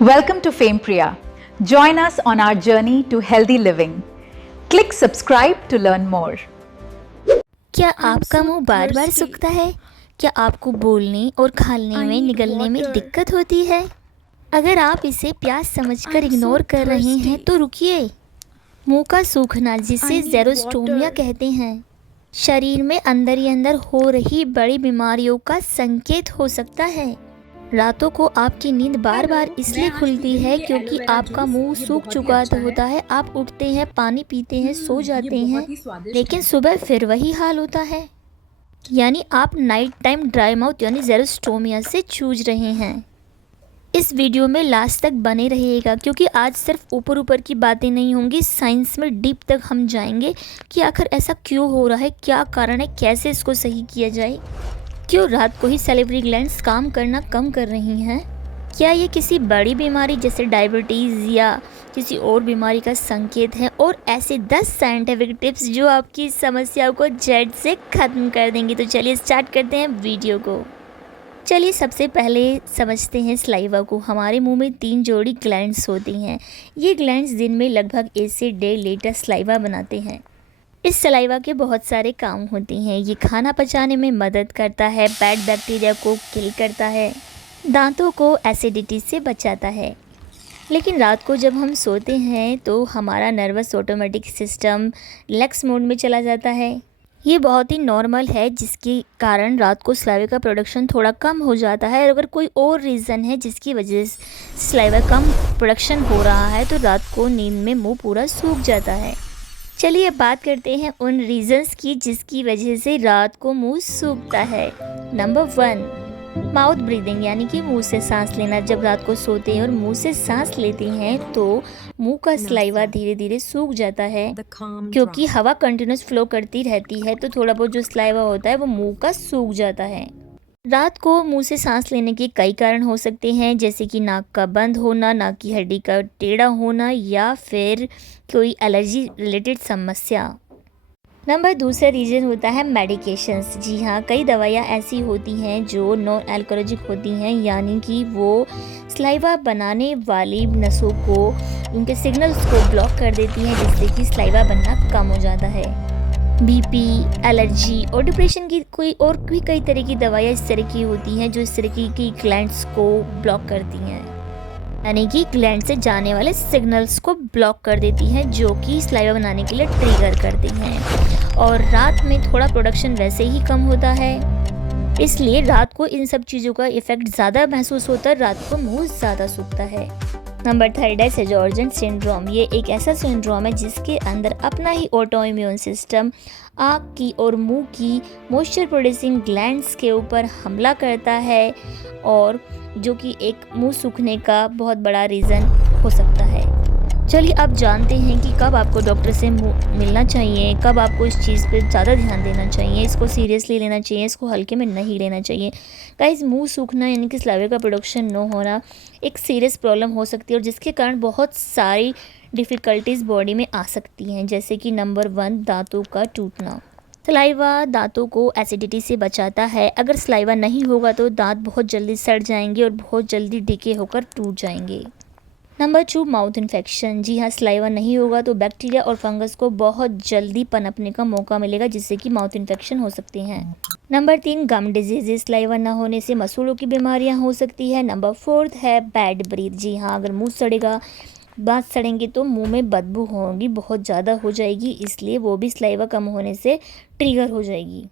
Welcome to Fame Priya. Join us on our journey to healthy living. Click subscribe to learn more. क्या आपका मुंह बार बार सूखता है? क्या आपको बोलने और खाने में निगलने में दिक्कत होती है? अगर आप इसे प्यास समझकर इग्नोर कर रहे हैं तो रुकिए। मुंह का सूखना, जिसे ज़ेरोस्टोमिया कहते हैं, शरीर में अंदर ही अंदर हो रही बड़ी बीमारियों का संकेत हो सकता है। रातों को आपकी नींद बार बार इसलिए खुलती है क्योंकि आपका मुंह सूख चुका होता है। आप उठते हैं, पानी पीते हैं, सो जाते हैं, लेकिन सुबह फिर वही हाल होता है। यानी आप नाइट टाइम ड्राई माउथ यानी ज़ेरोस्टोमिया से जूझ रहे हैं। इस वीडियो में लास्ट तक बने रहिएगा क्योंकि आज सिर्फ ऊपर ऊपर की बातें नहीं होंगी, साइंस में डीप तक हम जाएंगे कि आखिर ऐसा क्यों हो रहा है, क्या कारण है, कैसे इसको सही किया जाए। क्यों रात को ही सैलिवरी ग्लैंड्स काम करना कम कर रही हैं? क्या ये किसी बड़ी बीमारी जैसे डायबिटीज़ या किसी और बीमारी का संकेत है? और ऐसे 10 साइंटिफिक टिप्स जो आपकी समस्याओं को जड़ से ख़त्म कर देंगी। तो चलिए स्टार्ट करते हैं वीडियो को। चलिए सबसे पहले समझते हैं सलाइवा को। हमारे मुंह में 3 जोड़ी ग्लैंड्स होती हैं। ये ग्लैंड्स दिन में लगभग 1 से 1.5 लीटर सलाइवा बनाते हैं। इस सलाइवा के बहुत सारे काम होते हैं। ये खाना पचाने में मदद करता है, बैड बैक्टीरिया को किल करता है, दांतों को एसिडिटी से बचाता है। लेकिन रात को जब हम सोते हैं तो हमारा nervous automatic system relax mode में चला जाता है। ये बहुत ही नॉर्मल है, जिसके कारण रात को सलाइवा का प्रोडक्शन थोड़ा कम हो जाता है। और अगर कोई और रीज़न है जिसकी वजह से सलाइवा कम प्रोडक्शन हो रहा है तो रात को नींद में मुंह पूरा सूख जाता है। चलिए अब बात करते हैं उन रीज़न्स की जिसकी वजह से रात को मुंह सूखता है। नंबर 1, माउथ ब्रीदिंग यानी कि मुंह से सांस लेना। जब रात को सोते हैं और मुंह से सांस लेते हैं तो मुंह का सलाइवा धीरे धीरे सूख जाता है, क्योंकि हवा कंटिन्यूस फ्लो करती रहती है तो थोड़ा बहुत जो सलाइवा होता है वो मुंह का सूख जाता है। रात को मुंह से सांस लेने के कई कारण हो सकते हैं, जैसे कि नाक का बंद होना, नाक की हड्डी का टेढ़ा होना या फिर कोई एलर्जी रिलेटेड समस्या। नंबर 2 रीज़न होता है मेडिकेशंस। जी हाँ, कई दवाइयाँ ऐसी होती हैं जो नॉन अल्कोहलिक होती हैं, यानी कि वो सलाइवा बनाने वाली नसों को, उनके सिग्नल्स को ब्लॉक कर देती हैं, जिससे कि सलाइवा बनना कम हो जाता है। बीपी, एलर्जी और डिप्रेशन की कोई और भी कई तरह की दवाइयाँ इस तरह की होती हैं जो इस तरह की ग्लैंड्स को ब्लॉक करती हैं, यानी कि ग्लैंड से जाने वाले सिग्नल्स को ब्लॉक कर देती हैं, जो कि सलाइवा बनाने के लिए ट्रिगर करते हैं। और रात में थोड़ा प्रोडक्शन वैसे ही कम होता है, इसलिए रात को इन सब चीज़ों का इफ़ेक्ट ज़्यादा महसूस होता है, रात को मुंह ज़्यादा सूखता है। नंबर 3 है सेजोर्जन सिंड्रोम। ये एक ऐसा सिंड्रोम है जिसके अंदर अपना ही ऑटो इम्यून सिस्टम आँख की और मुंह की मॉइस्चर प्रोड्यूसिंग ग्लैंड्स के ऊपर हमला करता है, और जो कि एक मुंह सूखने का बहुत बड़ा रीज़न हो सकता है। चलिए अब जानते हैं कि कब आपको डॉक्टर से मिलना चाहिए, कब आपको इस चीज़ पे ज़्यादा ध्यान देना चाहिए, इसको सीरियसली लेना चाहिए, इसको हल्के में नहीं लेना चाहिए। गाइस, मुंह सूखना यानी कि सलाइवा का प्रोडक्शन न होना एक सीरियस प्रॉब्लम हो सकती है, और जिसके कारण बहुत सारी डिफ़िकल्टीज़ बॉडी में आ सकती हैं, जैसे कि नंबर 1, दांतों का टूटना। सलाइवा दांतों को एसिडिटी से बचाता है। अगर सलाइवा नहीं होगा तो दांत बहुत जल्दी सड़ जाएंगे और बहुत जल्दी डिके होकर टूट जाएंगे। Number 2, mouth infection. जी हाँ, सलाइवा नहीं होगा तो बैक्टीरिया और फंगस को बहुत जल्दी पनपने का मौका मिलेगा, जिससे कि माउथ इन्फेक्शन हो सकते हैं। नंबर 3, गम डिजीज़। सलाइवा न होने से मसूड़ों की बीमारियां हो सकती है। नंबर 4 है बैड ब्रीथ। जी हाँ, अगर मुंह सड़ेगा, दांत सड़ेंगे तो मुंह में बदबू होगी, बहुत ज़्यादा हो जाएगी, इसलिए वो भी सलाइवा कम होने से ट्रिगर हो जाएगी।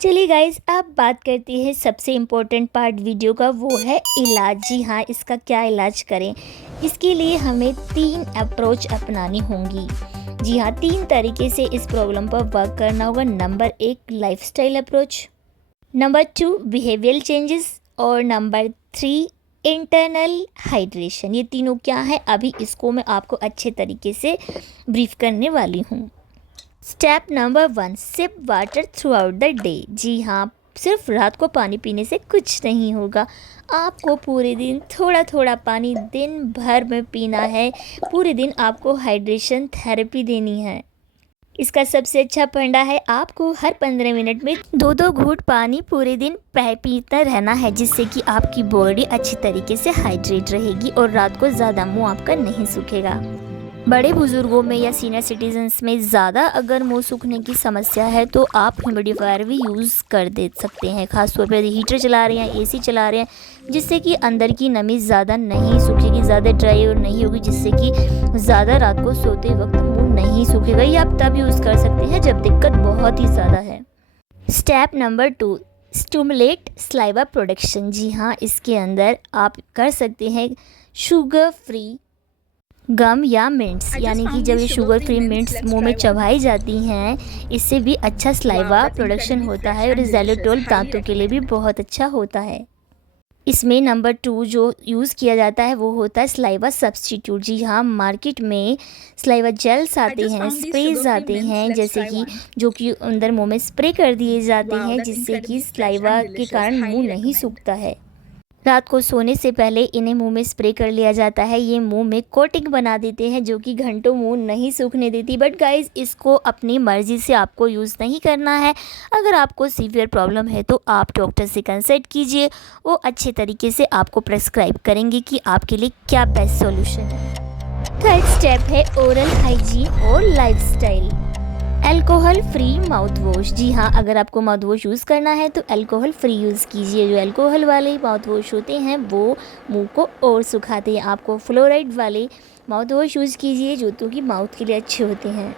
चलिए गाइस, अब बात करते हैं सबसे इम्पोर्टेंट पार्ट वीडियो का, वो है इलाज। जी हाँ, इसका क्या इलाज करें, इसके लिए हमें 3 अप्रोच अपनानी होंगी। जी हाँ, 3 तरीके से इस प्रॉब्लम पर वर्क करना होगा। Number 1, lifestyle approach. Number 2, behavioural changes. और नंबर 3, इंटरनल हाइड्रेशन। ये तीनों क्या है, अभी इसको मैं आपको अच्छे तरीके से ब्रीफ करने वाली हूँ। Step number 1, sip water throughout the day. जी हाँ, सिर्फ रात को पानी पीने से कुछ नहीं होगा, आपको पूरे दिन थोड़ा थोड़ा पानी दिन भर में पीना है। पूरे दिन आपको हाइड्रेशन थेरेपी देनी है। इसका सबसे अच्छा फंडा है आपको हर 15 मिनट में 2-2 घूंट पानी पूरे दिन पीता रहना है, जिससे कि आपकी बॉडी अच्छी तरीके से हाइड्रेट रहेगी और रात को ज़्यादा मुंह आपका नहीं सूखेगा। बड़े बुजुर्गों में या सीनियर सिटीजन्स में ज़्यादा अगर मुंह सूखने की समस्या है तो आप ह्यूमिडिफायर भी यूज़ कर दे सकते हैं। ख़ासतौर पर हीटर चला रहे हैं, एसी चला रहे हैं, जिससे कि अंदर की नमी ज़्यादा नहीं सूखेगी, ज़्यादा ड्राई और नहीं होगी, जिससे कि ज़्यादा रात को सोते वक्त मुंह नहीं सूखेगा। ये आप तब यूज़ कर सकते हैं जब दिक्कत बहुत ही ज़्यादा है। Step number 2, stimulate saliva production. जी हाँ, इसके अंदर आप कर सकते हैं शुगर फ्री गम या मिंट्स, यानी कि जब ये शुगर फ्री मिंट्स मुंह में चबाई जाती हैं, इससे भी अच्छा सलाइवा प्रोडक्शन होता है और ज़ैलोटोल दांतों के लिए भी बहुत अच्छा होता है। इसमें नंबर 2 जो यूज़ किया जाता है वो होता है सलाइवा सब्स्टिट्यूट। जी हाँ, मार्केट में सलाइवा जेल्स आते हैं, स्प्रेज आते हैं, जैसे कि जो कि अंदर मुंह में स्प्रे कर दिए जाते हैं, जिससे कि सलाइवा के कारण मुंह नहीं सूखता है। रात को सोने से पहले इन्हें मुंह में स्प्रे कर लिया जाता है। ये मुंह में कोटिंग बना देते हैं जो कि घंटों मुंह नहीं सूखने देती। बट गाइस, इसको अपनी मर्ज़ी से आपको यूज़ नहीं करना है। अगर आपको सीवियर प्रॉब्लम है तो आप डॉक्टर से कंसल्ट कीजिए, वो अच्छे तरीके से आपको प्रेस्क्राइब करेंगे कि आपके लिए क्या बेस्ट सॉल्यूशन है। थर्ड स्टेप है ओरल हाइजीन और lifestyle. Alcohol free mouthwash. जी हाँ, अगर आपको माउथ वॉश यूज़ करना है तो अल्कोहल फ्री यूज़ कीजिए। जो अल्कोहल वाले माउथ वॉश होते हैं वो मुंह को और सुखाते हैं। आपको फ्लोराइड वाले माउथ वॉश यूज़ कीजिए जो तो कि माउथ के लिए अच्छे होते हैं।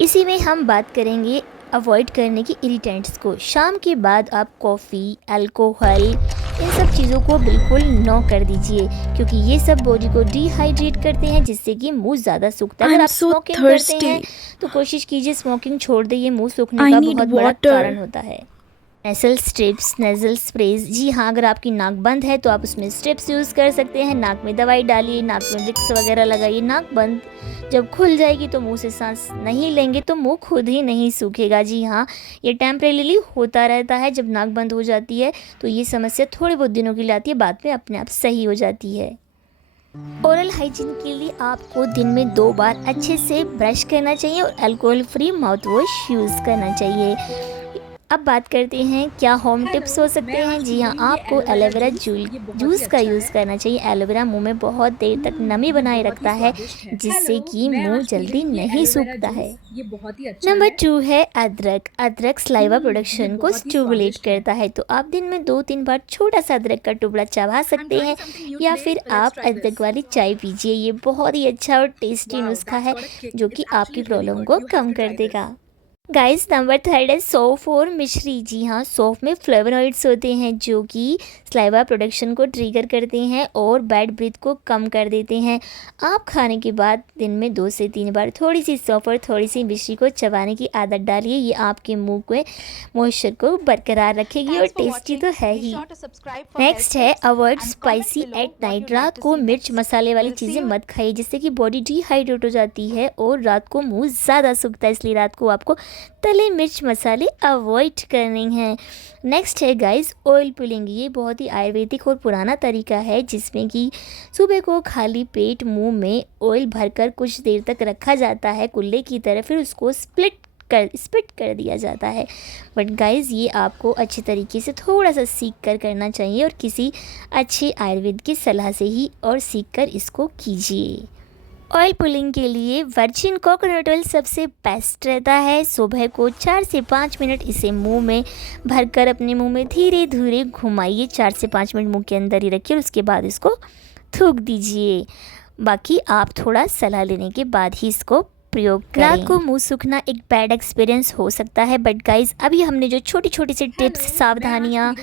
इसी में हम बात करेंगे अवॉइड करने की इरिटेंट्स को। शाम के बाद आप कॉफ़ी, अल्कोहल, इन सब चीज़ों को बिल्कुल नो कर दीजिए, क्योंकि ये सब बॉडी को डिहाइड्रेट करते हैं, जिससे कि मुंह ज़्यादा सूखता है। अगर आप स्मोकिंग करते हैं तो कोशिश कीजिए स्मोकिंग छोड़ दें, ये मुंह सूखने का बहुत बड़ा कारण होता है। नेसल स्ट्रिप्स, नेज़ल स्प्रेज। जी हाँ, अगर आपकी नाक बंद है तो आप उसमें स्ट्रिप्स यूज़ कर सकते हैं। नाक में दवाई डालिए, नाक में विक्स वगैरह लगाइए। नाक बंद जब खुल जाएगी तो मुंह से सांस नहीं लेंगे तो मुंह खुद ही नहीं सूखेगा। जी हाँ, ये टेम्परेरीली होता रहता है। जब नाक बंद हो जाती है तो ये समस्या थोड़े बहुत दिनों के लिए आती है, बाद में अपने आप सही हो जाती है। ओरल हाइजीन के लिए आपको दिन में 2 बार अच्छे से ब्रश करना चाहिए और alcohol free mouth wash use करना चाहिए। अब बात करते हैं क्या होम टिप्स हो सकते हैं। जी हाँ, आपको एलोवेरा जूस का यूज़ करना चाहिए। एलोवेरा मुंह में बहुत देर तक नमी बनाए रखता है, जिससे कि मुंह जल्दी नहीं सूखता है। नंबर 2 है अदरक। अदरक सलाइवा प्रोडक्शन को स्टिमुलेट करता है, तो आप दिन में 2-3 बार छोटा सा अदरक का टुकड़ा चबा सकते हैं, या फिर आप अदरक वाली चाय पीजिए। ये बहुत ही अच्छा और टेस्टी नुस्खा है जो कि आपकी प्रॉब्लम को कम कर देगा। गाइस, नंबर 3 है सौंफ और मिश्री। जी हाँ, सौंफ में फ्लेवोनॉइड्स होते हैं जो कि सलाइवा प्रोडक्शन को ट्रिगर करते हैं और बैड ब्रीथ को कम कर देते हैं। आप खाने के बाद दिन में 2 से 3 बार थोड़ी सी सौंफ और थोड़ी सी मिश्री को चबाने की आदत डालिए। ये आपके मुंह के मॉइस्चर को बरकरार रखेगी और टेस्टी तो है ही। नेक्स्ट है अवॉइड स्पाइसी एट नाइट। रात को मिर्च मसाले वाली चीज़ें मत खाइए, जिससे कि बॉडी डिहाइड्रेट हो जाती है और रात को मुँह ज़्यादा सूखता है, इसलिए रात को आपको तले मिर्च मसाले अवॉइड करने हैं। नेक्स्ट है गाइस ऑयल पुलिंग। ये बहुत ही आयुर्वेदिक और पुराना तरीका है, जिसमें कि सुबह को खाली पेट मुंह में ऑयल भरकर कुछ देर तक रखा जाता है कुल्ले की तरह, फिर उसको स्पिट कर दिया जाता है। बट गाइस, ये आपको अच्छे तरीके से थोड़ा सा सीख कर करना चाहिए और किसी अच्छे आयुर्वेद की सलाह से ही और सीख कर इसको कीजिए। ऑयल पुलिंग के लिए वर्जिन कोकोनट ऑयल सबसे बेस्ट रहता है। सुबह को 4 से 5 मिनट इसे मुंह में भरकर अपने मुंह में धीरे धीरे घुमाइए। 4 से 5 मिनट मुंह के अंदर ही रखिए और उसके बाद इसको थूक दीजिए। बाकी आप थोड़ा सलाह लेने के बाद ही इसको प्रयोग करें। रात को मुंह सूखना एक बैड एक्सपीरियंस हो सकता है, बट गाइज अभी हमने जो छोटी छोटी सी टिप्स, सावधानियाँ,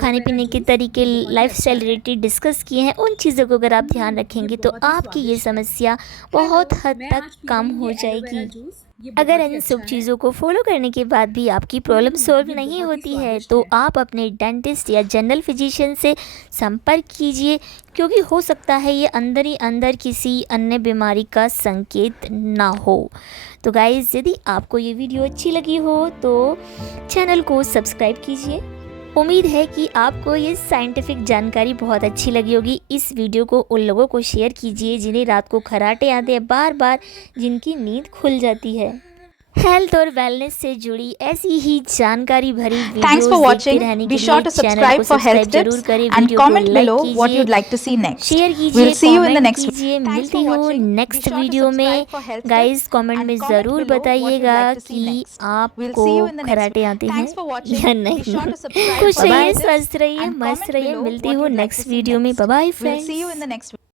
खाने पीने के तरीके, लाइफस्टाइल रिलेटेड डिस्कस किए हैं, उन चीज़ों को अगर आप ध्यान रखेंगे तो आपकी ये समस्या बहुत हद तक कम हो जाएगी। अगर इन सब चीज़ों को फॉलो करने के बाद भी आपकी प्रॉब्लम सॉल्व नहीं होती है तो आप अपने डेंटिस्ट या जनरल फिजिशियन से संपर्क कीजिए, क्योंकि हो सकता है ये अंदर ही अंदर किसी अन्य बीमारी का संकेत ना हो। तो गाइज़, यदि आपको ये वीडियो अच्छी लगी हो तो चैनल को सब्सक्राइब कीजिए। उम्मीद है कि आपको ये साइंटिफिक जानकारी बहुत अच्छी लगी होगी। इस वीडियो को उन लोगों को शेयर कीजिए जिन्हें रात को खर्राटे आते हैं बार बार, जिनकी नींद खुल जाती है। हेल्थ और वेलनेस से जुड़ी ऐसी ही जानकारी भरी Thanks वीडियोस for देखते watching. रहने Be के sure लिए to चैनल subscribe को for health सब्सक्राइब जरूर tips करें, and वीडियो को comment लाइक below what कीजिए, you'd like to see next. Share कीजिए, We'll see you in the comment next कीजिए। Thanks मिलती for हूँ watching. Be next sure to video में। subscribe for health guys tips comment and में comment ज़रूर below what you'd बताइएगा like to see कि next. We'll आपको see you in the next karate आते हैं Thanks for watching. या Be नहीं। sure to subscribe खुश for रहिए, health tips स्वस्थ रहिए, and मस्त comment रहिए। below मिलती what हूँ you'd like to next see video में। next. Bye bye We'll see you in friends. the next